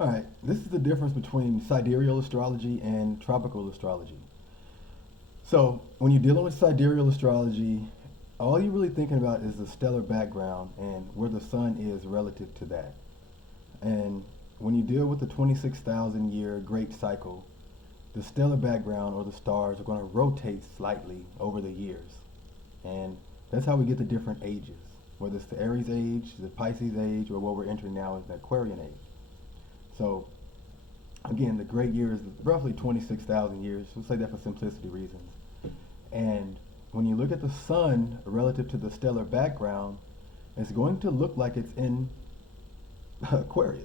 All right, this is the difference between sidereal astrology and tropical astrology. So, when you're dealing with sidereal astrology, all you're really thinking about is the stellar background and where the sun is relative to that. And when you deal with the 26,000 year great cycle, the stellar background or the stars are going to rotate slightly over the years. And that's how we get the different ages, whether it's the Aries age, the Pisces age, or what we're entering now is the Aquarian age. So again, the great year is roughly 26,000 years. We'll say that for simplicity reasons. And when you look at the sun relative to the stellar background, it's going to look like it's in Aquarius.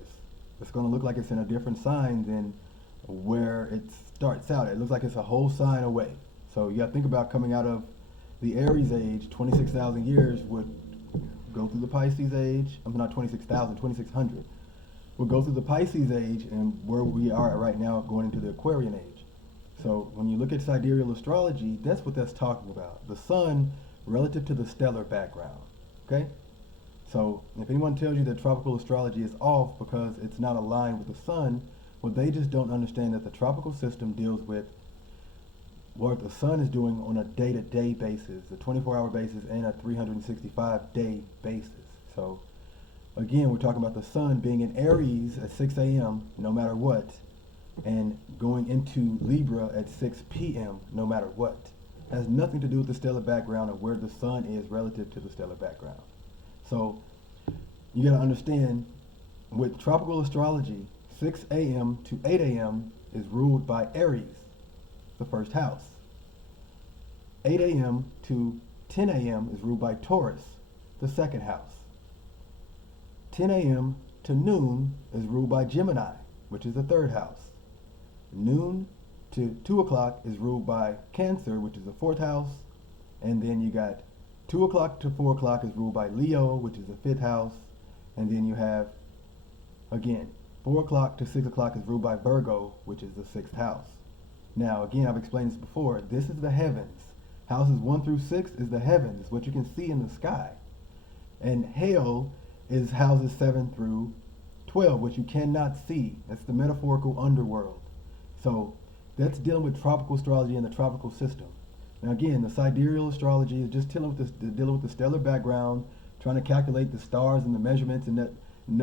It's going to look like it's in a different sign than where it starts out. It looks like it's a whole sign away. So you got to think about coming out of the Aries age, 26,000 years would go through the Pisces age. I'm not 26,000, 2600. We'll go through the Pisces age and where we are right now going into the Aquarian age. So when you look at sidereal astrology, that's what that's talking about. The sun relative to the stellar background. Okay? So if anyone tells you that tropical astrology is off because it's not aligned with the sun, well, they just don't understand that the tropical system deals with what the sun is doing on a day-to-day basis, a 24-hour basis, and a 365-day basis. So again, we're talking about the sun being in Aries at 6 a.m. no matter what, and going into Libra at 6 p.m. no matter what. It has nothing to do with the stellar background or where the sun is relative to the stellar background. So you got to understand with tropical astrology, 6 a.m. to 8 a.m. is ruled by Aries, the first house. 8 a.m. to 10 a.m. is ruled by Taurus, the second house. 10 a.m. to noon is ruled by Gemini, which is the third house. Noon to 2 o'clock is ruled by Cancer, which is the fourth house. And then you got 2 o'clock to 4 o'clock is ruled by Leo, which is the fifth house. And then you have, again, 4 o'clock to 6 o'clock is ruled by Virgo, which is the sixth house. Now, again, I've explained this before. This is the heavens. Houses 1 through 6 is the heavens, what you can see in the sky. And hell is houses 7 through 12, which you cannot see. That's the metaphorical underworld. So that's dealing with tropical astrology and the tropical system. Now again, the sidereal astrology is just dealing with the stellar background, trying to calculate the stars and the measurements, and that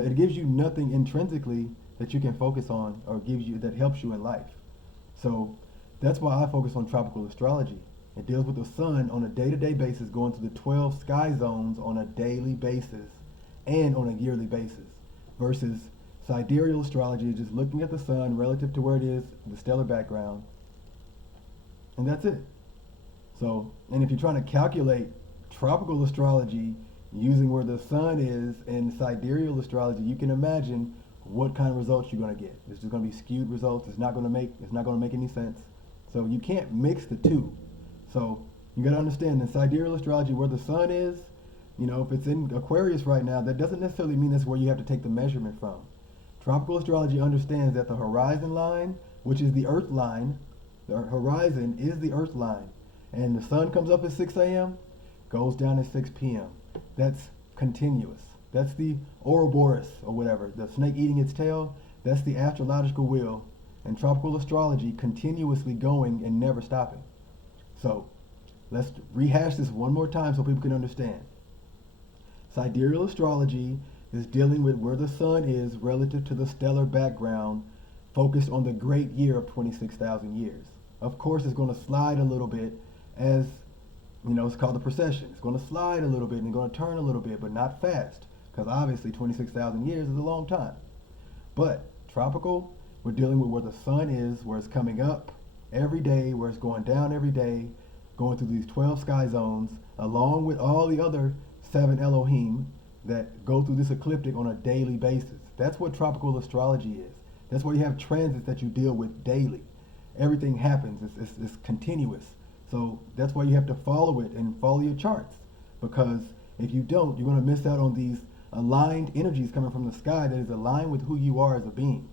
it gives you nothing intrinsically that you can focus on or gives you that helps you in life. So that's why I focus on tropical astrology. It deals with the sun on a day-to-day basis, going through the 12 sky zones on a daily basis and on a yearly basis, versus sidereal astrology is just looking at the sun relative to where it is, the stellar background, and that's it. So, and if you're trying to calculate tropical astrology using where the sun is in sidereal astrology, you can imagine what kind of results you're going to get. It's just going to be skewed results. It's not going to make any sense. So you can't mix the two. So you got to understand in sidereal astrology where the sun is, if it's in Aquarius right now, that doesn't necessarily mean that's where you have to take the measurement from. Tropical astrology understands that the horizon line, which is the earth line, the horizon is the earth line. And the sun comes up at 6 a.m., goes down at 6 p.m. That's continuous. That's the Ouroboros or whatever, the snake eating its tail. That's the astrological wheel. And tropical astrology continuously going and never stopping. So let's rehash this one more time so people can understand. Sidereal astrology is dealing with where the sun is relative to the stellar background, focused on the great year of 26,000 years. Of course, it's going to slide a little bit as, it's called the precession. It's going to slide a little bit and going to turn a little bit, but not fast, because obviously 26,000 years is a long time. But tropical, we're dealing with where the sun is, where it's coming up every day, where it's going down every day, going through these 12 sky zones, along with all the other 7 Elohim that go through this ecliptic on a daily basis. That's what tropical astrology is. That's where you have transits that you deal with daily. Everything happens. It's continuous. So that's why you have to follow it and follow your charts. Because if you don't, you're going to miss out on these aligned energies coming from the sky that is aligned with who you are as a being.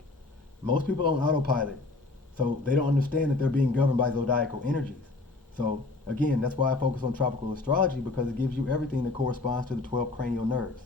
Most people on autopilot, so they don't understand that they're being governed by zodiacal energies. So again, that's why I focus on tropical astrology, because it gives you everything that corresponds to the 12 cranial nerves.